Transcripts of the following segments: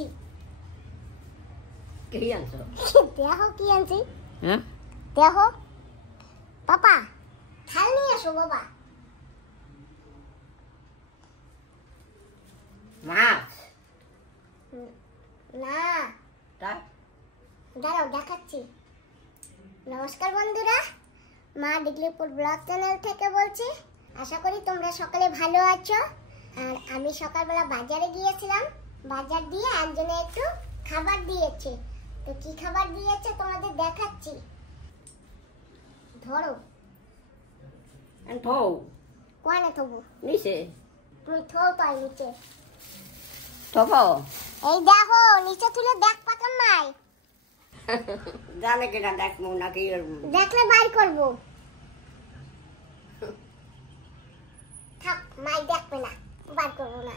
আনছি। কি আনছো? দেখো কি আনছি। হ্যাঁ দেখো পাপা, থাল নিয়ে এসো বাবা। মাছ না, তাই দাঁড়াও দেখাচ্ছি। নমস্কার বন্ধুরা, মা ডিগ্লিপুর ব্লগ চ্যানেল থেকে বলছি। আশা করি তোমরা সকলে ভালো আছো। আর আমি সকালবেলা বাজারে গিয়েছিলাম, বাজার দিয়ে একজনে একটু খাবার দিয়েছে। তো কি খাবার দিয়েছে তোমাদের দেখাচ্ছি। ধরো থৌ কোয়ানে থবো, নিচে তুমি থও তাই নিচে। থব এই দেখো নিচে তুলে দেখ পাকাম মাই। জানে কিনা দেখবো নাকি দেখলে বাইর করবো। থাক, মাই দেখবে না, বাইর করবো না।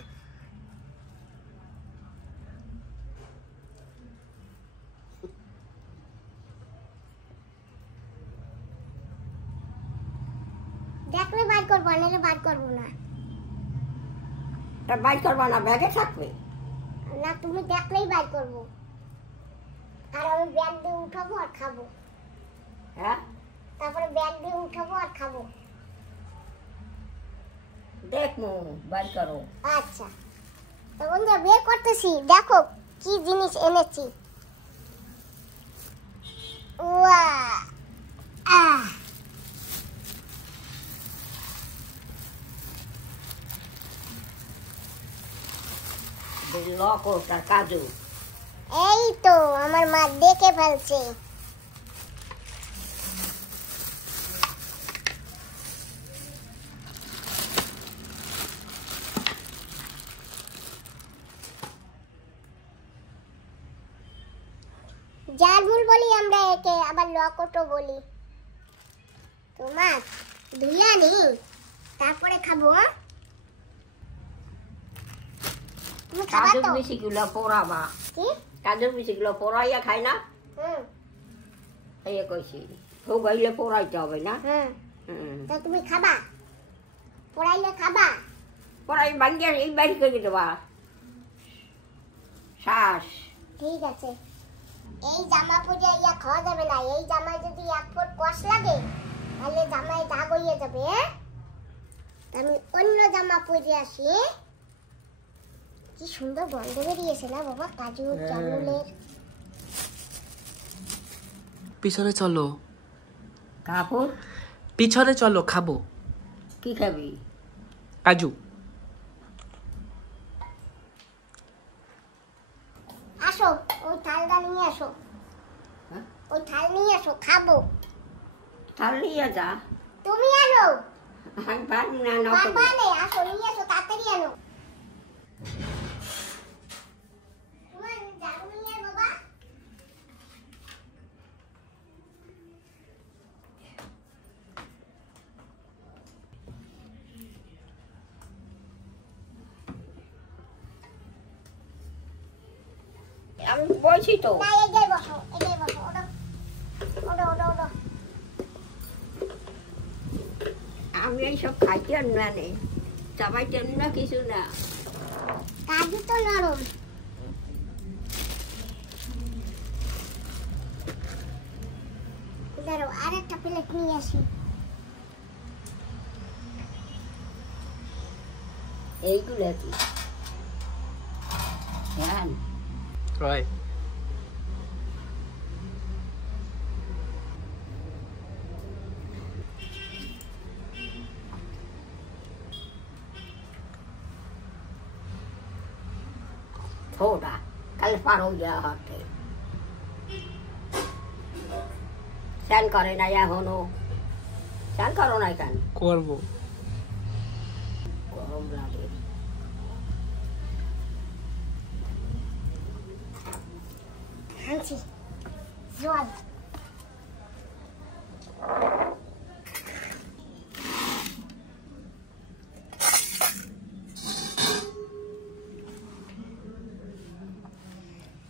দেখলে বাইর করবো, নাহলে বাইর করবো না। তা বাইর করবা না, ব্যাগে থাকবে। না, তুমি দেখলেই বাইর করবো। আর আমি ব্যাগ দিয়ে উঠাবো আর খাবো। হ্যাঁ তারপরে ব্যাগ দিয়ে উঠাবো আর খাবো। দেখবো বাইর করো। আচ্ছা, তো বন্ধুরা বের করতেছি, দেখো কি জিনিস এনেছি। ওয়া আহ লকট আর কাজু। এই তো আমার মা দেখে ফেলছে। জারমুল বলি আমরা একে, আবার লকটও বলি। তো মা ধুইয়া নি, তারপরে খাবো। তুমি খাবা কাজু তো? বেশিগুলো পোড়াবা। কি? কাজু বেশিগুলো পোড়াইয়া খাই না, এই কইছি। ভোগাইলে পোড়াইতে হবে না। তো তুমি খাবা? পোড়াইলে খাবা? পোড়াই ভাঙ্গিয়া এই বাইর করে দেবা শ্বাস। ঠিক আছে। এই জামা পরে ইয়া খাওয়া যাবে না। এই জামায় যদি এক ফুট কষ লাগে তাহলে জামায় দাগ হয়ে যাবে। আমি অন্য জামা পরে আসি। কি সুন্দর গন্ধ বেরিয়েছে না বাবা, কাজু জামরুলের। পিছনে চলো, কাপড় পিছনে চলো, খাবো। কি খাবি? কাজু। আসো, ওই থালটা নিয়ে আসো। ওই থাল নিয়ে আসো, খাবো। থাল নিয়ে যা। তুমি আনো। আমি পারবো না। বাবা নে, আসো নিয়ে আসো, তাড়াতাড়ি আনো। তোমার ঝাড়ু নিয়ে আয় বাবা। আমি বলছি তো। না, এগিয়ে বসো, এগিয়ে বসো। ওঠো ওঠো ওঠো ওঠো। আমি এইসব খাইতে আর না নেই, চাবাইতে না কিছু না। কাজু তো নরম। দাঁড়াও, আর একটা প্লেট নিয়ে আসি। এইগুলো কি? হ্যাঁ Right. থোড়া কাল পারো যা হাতে স্নান করে না এখনো। স্নান করো না কেন? করবো। গরম লাগে। আনছি জল।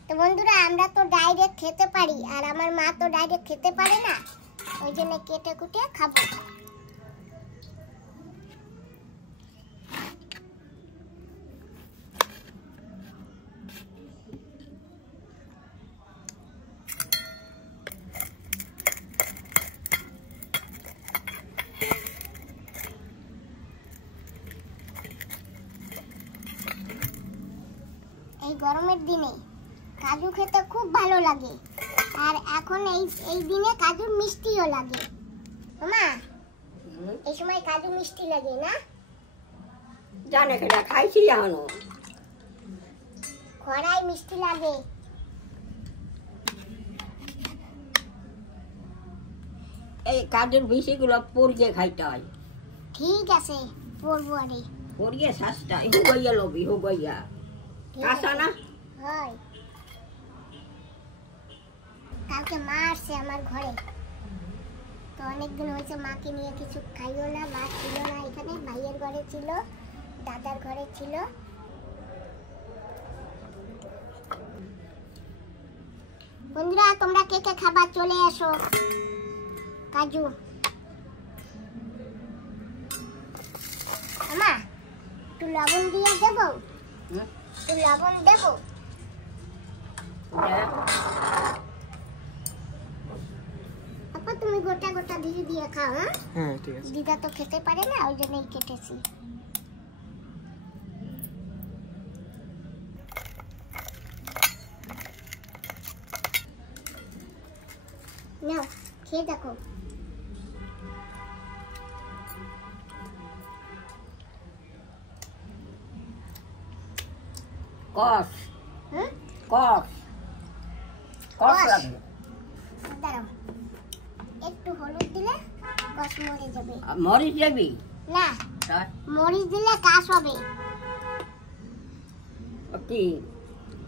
তো বন্ধুরা, আমরা তো ডাইরেক্ট খেতে পারি, আর আমার মা তো ডাইরেক্ট খেতে পারে না। ওই জন্য কেটে কুটে খাবো। এই গরমের দিনে কাজু খেতে খুব ভালো লাগে, আর এখন এই দিনে কাজু মিষ্টিও লাগে। মা এই সময় কাজু মিষ্টি লাগে না? জানে কেনা খাইছি এখনো। খরায় মিষ্টি লাগে। এই কাজুর বিচিগুলো পরিয়ে খাইতে হয়। ঠিক আছে, পড়বো আরে। পরিয়ে শাসটা হুগাইয়া লবি, হুগাইয়া কাঁচা না হয়। কালকে মা আসছে আমার ঘরে, তো অনেকদিন হয়েছে মাকে নিয়ে কিছু খাইও না। মা ছিল না এখানে, ভাইয়ের ঘরে ছিল, দাদার ঘরে ছিল। বন্ধুরা তোমরা কে কে খাবার চলে এসো। কাজু আমা একটু লবণ দিয়ে দেবো? একটু লবণ দেবো? আপা তুমি গোটা গোটা দিয়ে দিয়ে খাও। হ্যাঁ ঠিক আছে। দিদা তো খেতে পারে না, ওই জন্যই কেটেছি। নাও খেয়ে দেখো। কস হুম কস কস লাগে। দাঁড়াও, একটু হলুদ দিলে কষ মরে যাবে। মরিচ যাবি না, মরিচ দিলে কাশ হবে। কি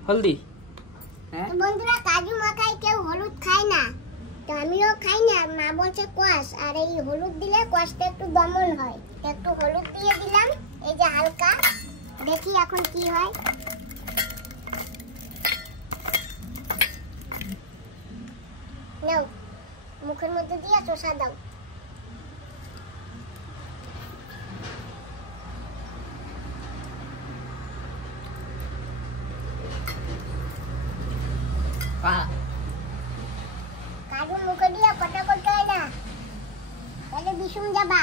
হলদি। হ্যাঁ তো বন্ধুরা কাজু মাখায় কেউ হলুদ খায় না, তো আমিও খাই না। মা বলছে কষ, আর এই হলুদ দিলে কষটা একটু দমন হয়। একটু হলুদ দিয়ে দিলাম, এই যে হালকা। দেখি এখন কি হয়। নাও মুখের মধ্যে দিয়ে চোষা দাও। কাজু মুখে দিয়ে কটা করতে হয় না, তাহলে বিষুম যাবা।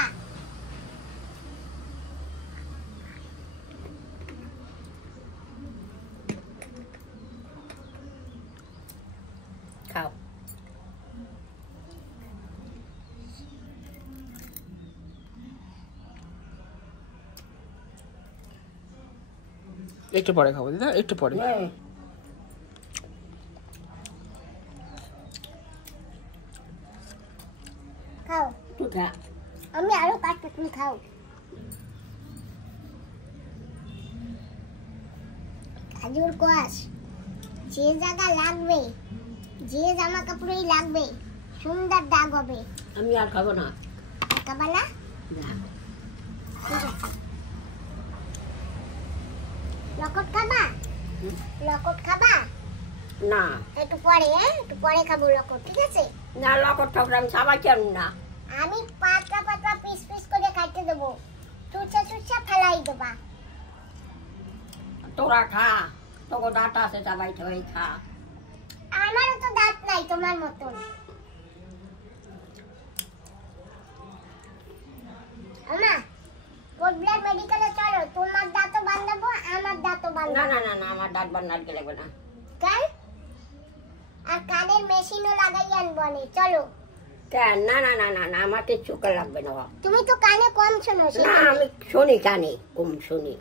খাও। একটু পরে খাবো দিদা, একটু পরে। খাও, তুই খা। আমি আরো কাটতে, তুমি খাও। কাজুর কোয়াশ যে জায়গা লাগবে, যে জামা কাপড়েই লাগবে, সুন্দর দাগ হবে। আমি আর খাবো না। খাবা না? না। ঠিক আছে। লকট খাবা? লকট খাবা? না একটু পরে, একটু পরে খাবো লকট, ঠিক আছে? না লকট ঠাকুর আমি সবাই জানি না। আমি পাতলা পাতলা পিস পিস করে কাটতে দেবো, চুচা চুচা ফেলাই দেবা। তোরা খা, তোকে দাঁত আছে সবাই সবাই খা। আমারও তো দাঁত নাই তোমার মতন। আমা কোটব্লাড মেডিকেলে চলো, তোমার দাঁতও বাঁধাবো, আমার দাঁতও না বাঁধাবো। না না না আমার দাঁত বান্ধার লাগবে না। কেন? আর কানের মেশিনও লাগাই আনবো আমি, চলো। কেন? না না না না না আমার কিচ্ছু লাগবে না। তুমি তো কানে কম শোনো। না আমি শুনি কানে কম শুনি।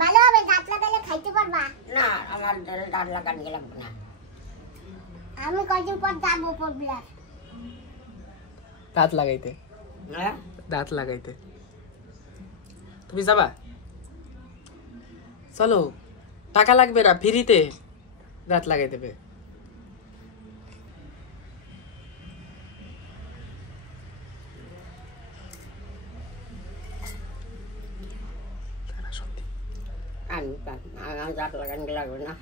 ভালো হবে, দাঁত লাগালে খাইতে পারবা। না আমার দাঁত লাগানো লাগবে না। আমি কয়দিন পর যাবো কোটব্লাড। দাঁত লাগাইতে। হ্যাঁ দাঁত লাগাইতে তুমি যাবা? চলো, টাকা লাগবে না, ফ্রিতে দাঁত লাগাই দেবে। আমি দাঁত লাগানো লাগবে না।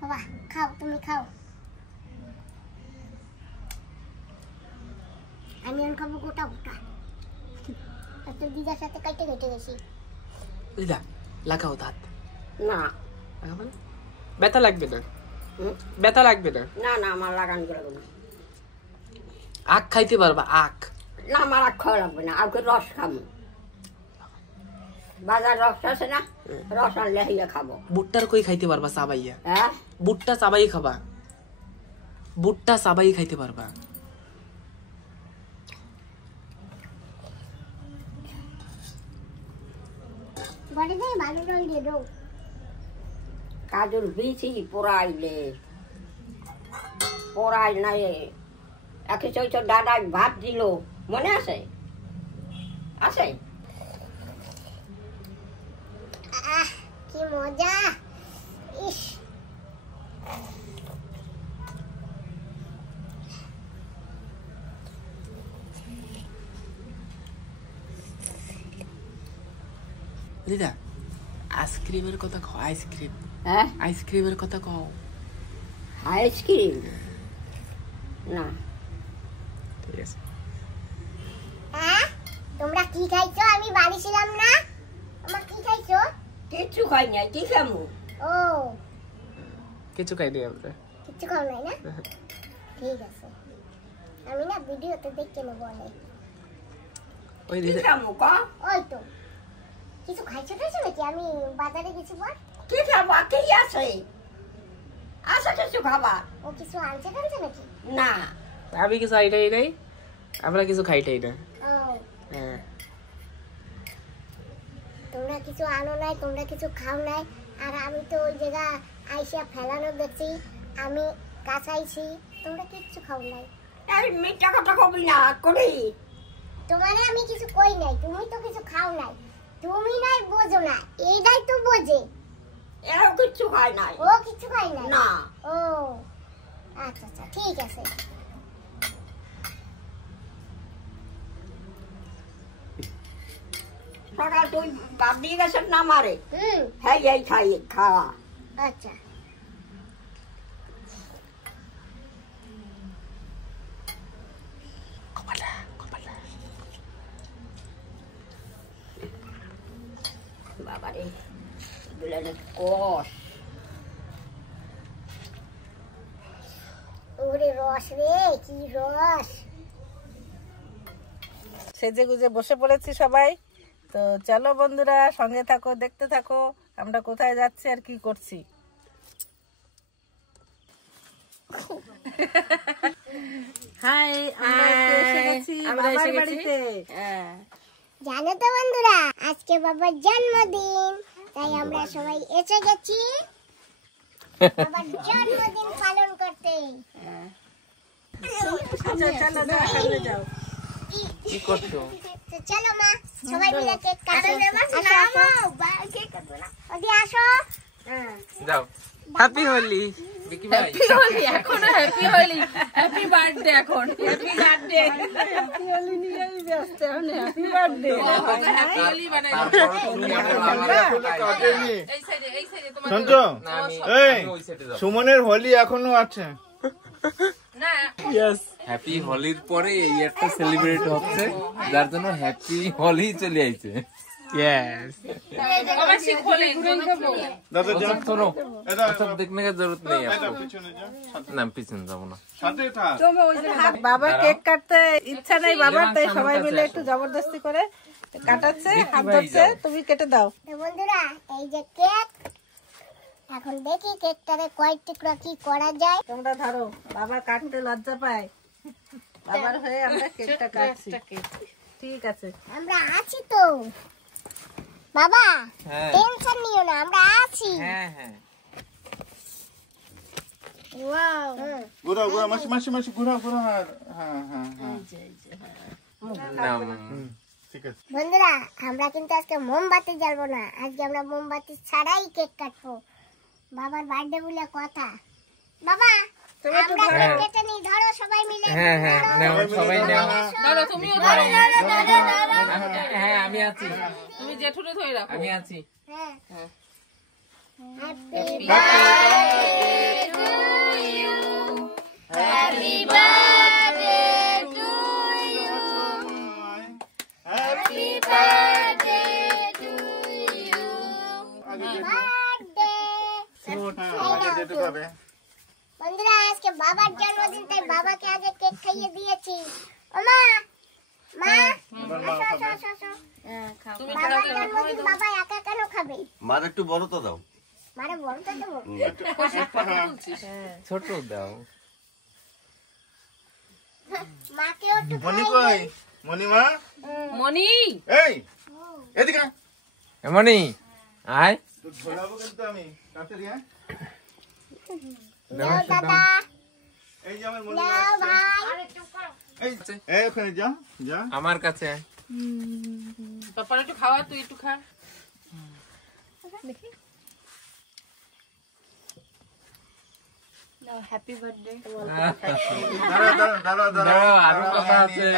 বাবা খাও, তুমি খাও। আমি এখন খাবো গোটা গোটা। তো দিদার সাথে কাটে কেটে গেছি। দিদা লাগাও দাঁত। না লাগাবো না? ব্যথা লাগবে না, হুম? ব্যথা লাগবে না। না না আমার লাগানো লাগবে না। আখ খাইতে পারবা? আখ না আমার আর খাওয়া লাগবে না, আজকে রস খাবো। বাজার রস আছে না, রস আনলে হইয়া খাবো। বুটটার কই খাইতে পারবা চাবাইয়া? হ্যাঁ, বুটটা চাবাই খাবা, বুটটা চাবাই খাইতে পারবা। বড় ভাই ভালো রং দিয়ে দাও। কাজুর বিচি পোড়াইলে পোড়াই নাই, একে চৈত দাদাই ভাত দিল, মনে আছে? আছে? আহ কি মজা! ইস, দিদা আইসক্রিমের কথা কও, আইসক্রিম, হ্যাঁ, আইসক্রিমের কথা কও। আইসক্রিম না, ঠিক আছে। হ্যাঁ তোমরা কি খাইছো? আমি বাড়ি ছিলাম না। আমার কি খাইছো? কিচ্ছু খাই নাই, কি খামু? ও কিছু খাইনি আমরা। কিচ্ছু খাও নাই না? ঠিক আছে, আমি না ভিডিওতে দেখে নেবো অনেক। ওই কি দিদা খামু ক? ওই তো কিছু খাইছো খাইছো নাকি? আমি বাজারে গেছি বল। কি খাবো? কি আছে? আছে কিছু খাবার? ও কিছু আনছে টানছে নাকি? না, আমি কিছু আইটাই নাই, আমরা কিছু খাইটাই না। ও হ্যাঁ, তোমরা কিছু আনো নাই, তোমরা কিছু খাও নাই, আর আমি তো ওই জায়গা আইসা ফেলানো দেখছি, আমি কাঁচাইছি, তোমরা কিচ্ছু খাও নাই। এই মিথ্যা কথা কবি না করি। তোমারে আমি কিছু কই নাই, তুমি তো কিছু খাও নাই, তুমি নাই বোঝো না, এইটাই তো বোঝে। এও কিচ্ছু খায় নাই। ও কিছু খাই নাই না, ও আচ্ছা আচ্ছা ঠিক আছে। সকাল তুই বাদ দিয়ে গেছিস না মারে? হ্যাঁ, এই খাই খাওয়া। আচ্ছা বাবারে, এগুলো অনেক কষ। ওরে রস রে, কি রস! সেজে গুজে বসে পড়েছি সবাই। তো চলো বন্ধুরা, সঙ্গে থাকো, দেখতে থাকো আমরা কোথায় যাচ্ছি আর কি করছি। হাই, আমরা এসে গেছি বাবার বাড়িতে। জানো তো বন্ধুরা, আজকে বাবার জন্মদিন, তাই আমরা সবাই এসে গেছি বাবার জন্মদিন পালন করতে। আচ্ছা চলো যাও, সামনে যাও। কি করছো? তো চলো মা, সবাই মিলে কেক কাটো। ওদি আসো। যাও। হ্যাপি হোলি। হ্যাপি হোলি, এখনো হ্যাপি হোলি, হ্যাপি বার্থডে, এখন হ্যাপি বার্থডে, হ্যাপি হোলি নিয়েই ব্যস্ত, এখন হ্যাপি বার্থডে। হ্যাপি হোলি বানাই শুনছো? এই সুমনের হোলি এখনো আছে। না। ইয়েস, হ্যাপি হোলির পরে এই একটা সেলিব্রেট হচ্ছে, যার জন্য হ্যাপি হোলি চলে আইছে। ইয়েস। আবার শিখ হোলি দাদা যা सुनो এটা सब देखने का जरूरत नहीं है এটা आपको। পিছনে যা ना पीछे जाबो ना। সাথে থাক। বাবা কেক কাটতে ইচ্ছা নেই বাবার, তাই সবাই মিলে একটু জবরদস্তি করে কাটাচ্ছে, হাত ধরছে, তুমি কেটে দাও। তো বন্ধুরা, এই যে কেক, এখন দেখি কেকটারে কয় টুকরা কি করা যায়। তোমরা ধরো, বাবা কাটতে লজ্জা পায়, বাবার হয়ে আমরা কেকটা কাটছি। ঠিক আছে, আমরা আছি তো বাবা, হ্যাঁ টেনশন নিও না, আমরা আছি। হ্যাঁ হ্যাঁ ওয়াও, ঘুরাও ঘুরাও, মাসি মাসি মাসি ঘুরাও ঘুরাও। হ্যাঁ হ্যাঁ হ্যাঁ না ঠিক আছে। বন্ধুরা, আমরা কিন্তু আজকে মোমবাতি জ্বালবো না, আজকে আমরা মোমবাতি ছাড়াই কেক কাটবো। বাবার বার্থডে বলে কথা। বাবা আমরা কেক কেটে নিই, ধরো সবাই মিলে। হ্যাঁ হ্যাঁ নাও সবাই নাও। ধরো, তুমিও ধরো। হ্যাঁ আমি আছি, তুমি জেঠুরে ধরে রাখো। আমি আছি। হ্যাঁ হ্যাপি বন্ধুরা, আজকে বাবার জন্মদিন, তাই বাবাকে আগে কেক খাইয়ে দিয়েছি। ওমা মা এবার মা খাবে। বাবার জন্মদিন বাবা একা কেন খাবে? মার একটু বড়টা দাও। মারে বলতে দেবো। ছোট দাও। মাকেও একটু মনি খাইয়ে কই? মনি মা? মনি এই এদিকে আয়। এমনই আয় তো ঝোলাবো কিন্তু আমি। তাড়াতাড়ি আয়। নাও দাদা, এই যে আমার মনি মা নাও আসছে। ভাই। এই ওখানে যা যা। আমার কাছে আয়। পাপার একটু খাওয়া, তুই একটু খা। Happy birthday. দাঁড়া দাঁড়াও, আরো কথা আছে।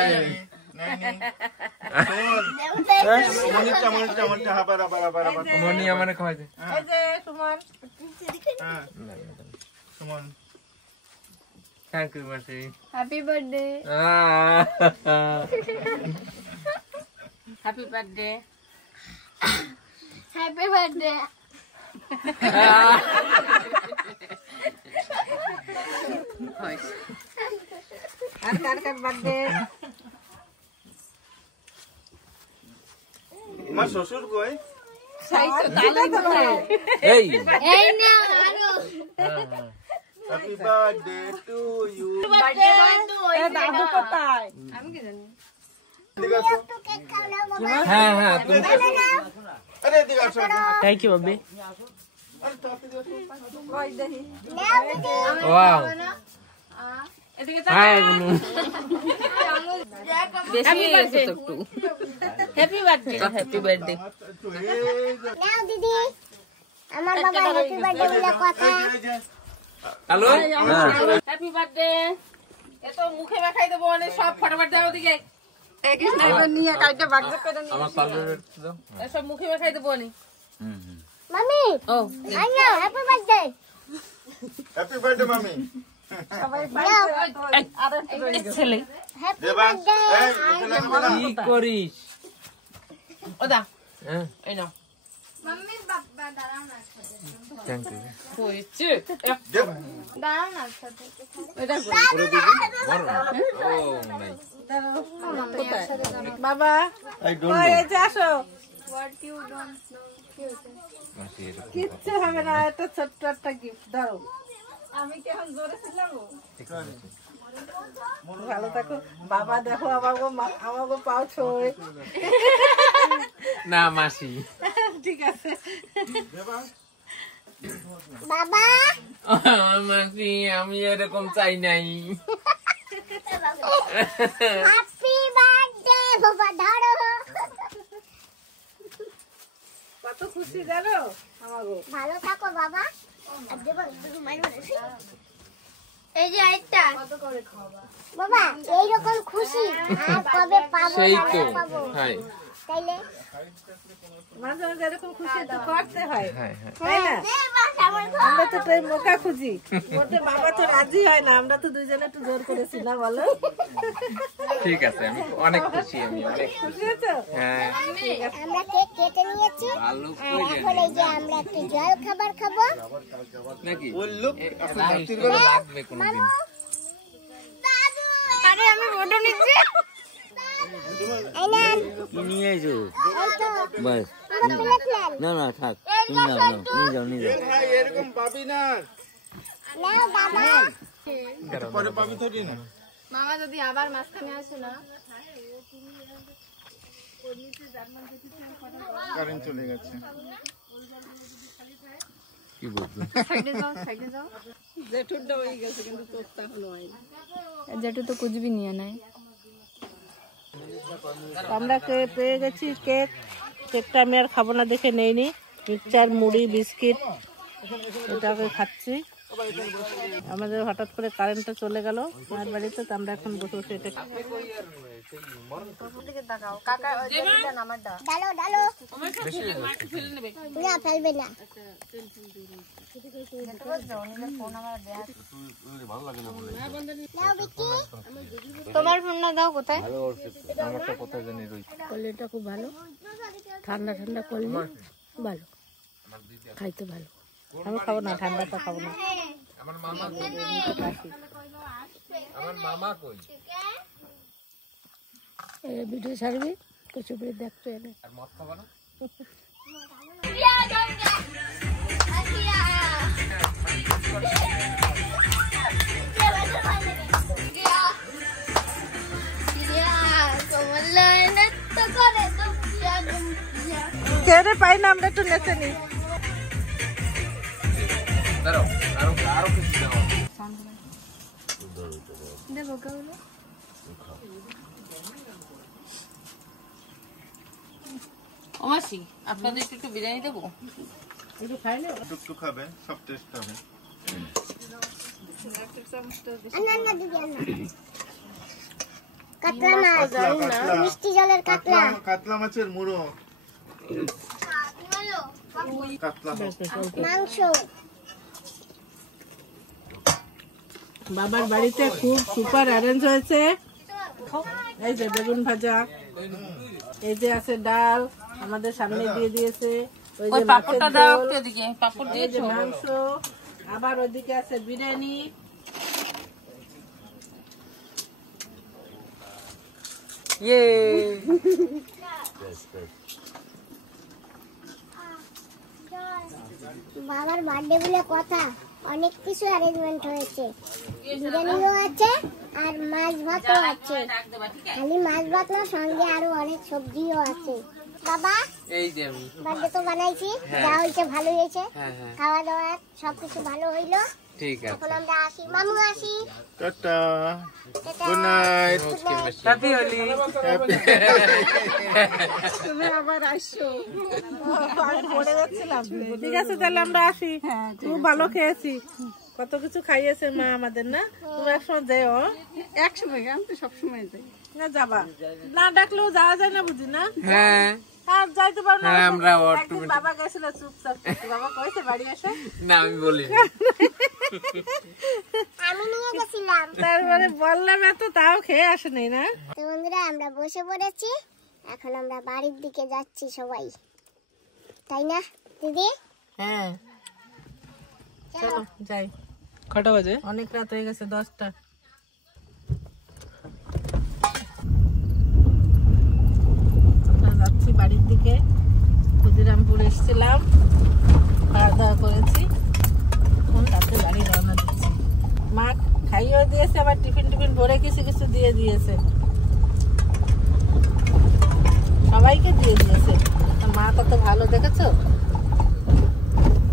মনিটা হাবার হাবার মনি আমার খাওয়াই দে। এই যে সুমন, সুমন থ্যাংক ইউ মাসি। Happy birthday. Happy birthday. Happy birthday. আর কার কার বার্থডে? আমার শ্বশুর কই? এই এই নাও আরো। Happy birthday to you. দাদু কোথায়? এদিকে আসো। একটু কেক খাও না বাবা। হ্যাঁ হ্যাঁ তুমি নাও, নাও। আরে এদিকে আসো। থ্যাংক ইউ বাবি। আরে তাড়াতাড়ি আসো। নাও দিদি। ওয়াও এদিকে হাই বুনু। হ্যাপি বার্থডে একটু। Happy birthday. Happy birthday. তো এই যে নাও দিদি। আমার বাবা হ্যাপি বার্থডে বলে কথা। Hello happy birthday. এত মুখে মাখাই দেবো, অনেক সব ফটাফট দাও ওদিকে। নিয়ে কালকে বাগজা করে নিয়ে আমার পার্লারে দাও। সব মুখে মাখাই দেবো অনেক। মামি ও আই নাও হ্যাপি বার্থডে। হ্যাপি বার্থডে মামি। ছেলে হ্যাপি দেবা বার্থডে। এই ওকে লাগাবে না। কি করিস? ও দা হ্যাঁ এই নাও মাম্মি বাবা দাঁড়াও না। Thank you. হয়েছে। দেবা। দাঁড়াও না সাথে। এটা করে দিবি? বড় ও নাই। বাবা আই ডোন্ট ওই নো। এই যে আসো। মাসি এরকম কিচ্ছু হবে না, একটা ছোট্ট একটা গিফট ধরো। আমি কি এখন জোরে ছিলাম? ভালো থাকো বাবা। দেখো আমাকে পাও ছোঁয়। না মাসি। ঠিক আছে। বাবা মাসি আমি এরকম চাই নাই। হ্যাপি বার্থডে বাবা ধরো। কত খুশি জানো আমাগো। ভালো থাকো বাবা। আর দেবো রুমাল বলেছি। এই যে আরেকটা বাবা এইরকম খুশি আর কবে পাবো সেই না তো পাবো হাই তাইলে মাঝে মাঝে এরকম খুশি তো করতে হয়, হাই হাই। তাই না? আমরা তো তাই মোকা খুঁজি। ওতে বাবা তো রাজি হয় না, আমরা তো দুইজনে একটু জোর করেছি না, বলো? ঠিক আছে আমি অনেক খুশি, আমি অনেক খুশি হয়েছো? হ্যাঁ আমরা কেক কেটে নিয়েছি ভালো আর এখন এই যে আমরা একটু জল খাবার খাবো। নাকি ওই লোক লাগবে কোনদিন। আরে আমি ফটো নিচ্ছি। এই নেন। কি নিয়ে এসো? এই তো বাস পুরো প্লেট নেন। না না থাক তুমি নাও নাও নিয়ে যাও নিয়ে যাও। ভাই এরকম পাবি না। নাও দাদা। পরে পাবি তো না। মামা যদি আবার মাঝখানে আসে না। কারেন্ট চলে গেছে। কি বলবো? সাইডে যাও সাইডে যাও। জেঠুরটা হয়ে গেছে কিন্তু তোরটা এখনো হয়নি। যেটা তো কুछ भी नहीं है ना। আমরা পেয়ে গেছি কেক। কেকটা আমি আর খাবো না দেখে নেইনি। মিক্সচার মুড়ি বিস্কিট এটাকে খাচ্ছি। আমাদের হঠাৎ করে কারেন্টটা চলে গেল আমার বাড়িতে, তো আমরা এখন বসে বসে এটা ডালো ডালো। না ফেলবে না। নাও বিকি। তোমার ফোনটা দাও কোথায়? আমারটা কোথায় জানি রইছে। কলেটা খুব ভালো, ঠান্ডা ঠান্ডা করলে ভালো, খাইতে ভালো। আমি খাবো না, ঠান্ডাটা খাবো না। আমার মামা কই? আমার মামা কই? ভিডিও ছাড়বি কুচুপুরি দেখতে এলে আর মদ খাবা না? ছেড়ে পাই না আমরা একটু নেচে নি দাঁড়াও, আরো কিছু দাও। মাসি আপনাদের একটু বিরিয়ানি দেবো একটু খাই না একটু খাবেন, সব টেস্ট হবে। কাতলা মাছ, মিষ্টি জলের কাতলা। কাতলা মাছের মুড়ো, কাতলা মাংস। বাবার বাড়িতে খুব সুপার অ্যারেঞ্জ হয়েছে। এই যে বেগুন ভাজা, এই যে আছে ডাল আমাদের সামনে দিয়ে দিয়েছে, ওই যে পাপড়টা দাও ওদিকে, পাপড় দিয়েছে, মাংস, আবার ওদিকে আছে বিরিয়ানি। বাবার বার্থডে বলে কথা, অনেক কিছু অ্যারেঞ্জমেন্ট হয়েছে। বিরিয়ানিও আছে আর মাছ ভাতও আছে। খালি মাছ ভাত না, সঙ্গে আরো অনেক সবজিও আছে। বাবা এই যে আমি বার্থডে তো বানাইছি, যা হয়েছে ভালো হয়েছে। খাওয়া দাওয়া সবকিছু ভালো হইলো। ঠিক আছে। এখন আমরা আসি, মামু আসি। Tata, good night, happy Holi. তুমি আবার আসছো, পড়ে যাচ্ছিলাম। ঠিক আছে তাহলে আমরা আসি, খুব ভালো খেয়েছি, কত কিছু খাইয়েছে মা আমাদের। না তুমি একসময় যাও, একসময় আমি তো সবসময় যাই না, যাবা না ডাকলেও যাওয়া যায় না বুঝি না। হ্যাঁ আর যাইতে পারো না, আমরা একদিন বাবা গেছিল চুপচাপ, বাবা কইছে বাড়ি আসো না, আমি বলি আমি নিয়ে গেছিলাম। তারপরে বললাম এত, তাও খেয়ে আসে নাই না। তো বন্ধুরা আমরা বসে পড়েছি, এখন আমরা বাড়ির দিকে যাচ্ছি সবাই, তাই না দিদি? হ্যাঁ চলো যাই। কটা বাজে? অনেক রাত হয়ে গেছে, 10টা। আমরা যাচ্ছি বাড়ির দিকে। ক্ষুদিরামপুর এসেছিলাম, খাওয়া দাওয়া করেছি, এখন রাতে বাড়ি রওনা দিচ্ছি। মা খাইয়েও দিয়েছে, আবার টিফিন টিফিন ভরে কিছু কিছু দিয়ে দিয়েছে, সবাইকে দিয়ে দিয়েছে। মা কত ভালো, দেখেছো?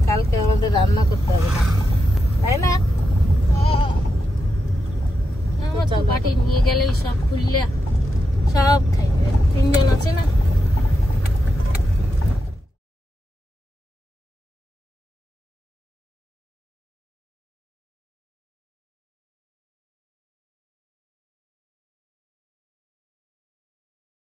কালকে আমাদের রান্না করতে হবে না, তাই না? বাটি নিয়ে গেলে সব খুললে সব